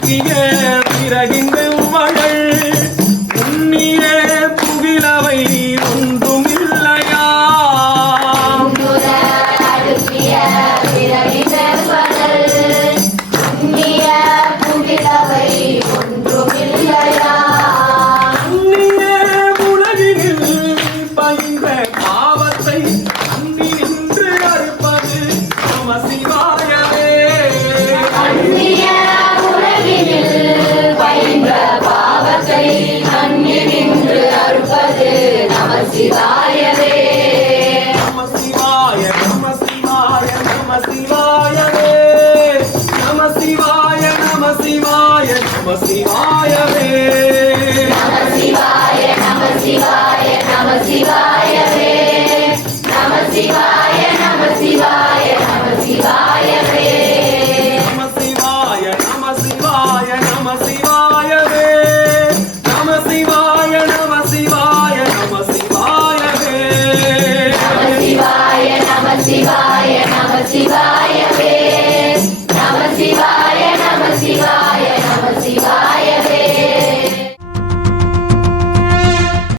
அடுக்கிய பிறகின்ற மகள் உன்னிய புகிலவை ஒன்றும் இல்லையா அடுக்கிய பிறகின்ற மகள் உன்னிய புகிலவை ஒன்றும் இல்லையா அந்நிய உலகினில் பயின்ற பாவத்தை அன்னி நின்று அறுப்பது நம சிவாயவே அந்நிய உலகினில் பயின்ற பாவத்தை அன்னி நின்று அறுப்பது நம சிவாயவே நம சிவாய நம சிவாய நம சிவாயவே நம சிவாய நம சிவாய நம சிவாயவே நம சிவாய நம சிவாய நம சிவாயவே நம சிவாய நம சிவாய நம சிவாயவே நம சிவாய நம சிவாய நம சிவாயவே நம சிவாய நம சிவாய நம சிவாயவே நம சிவாய நம சிவாய நம சிவாய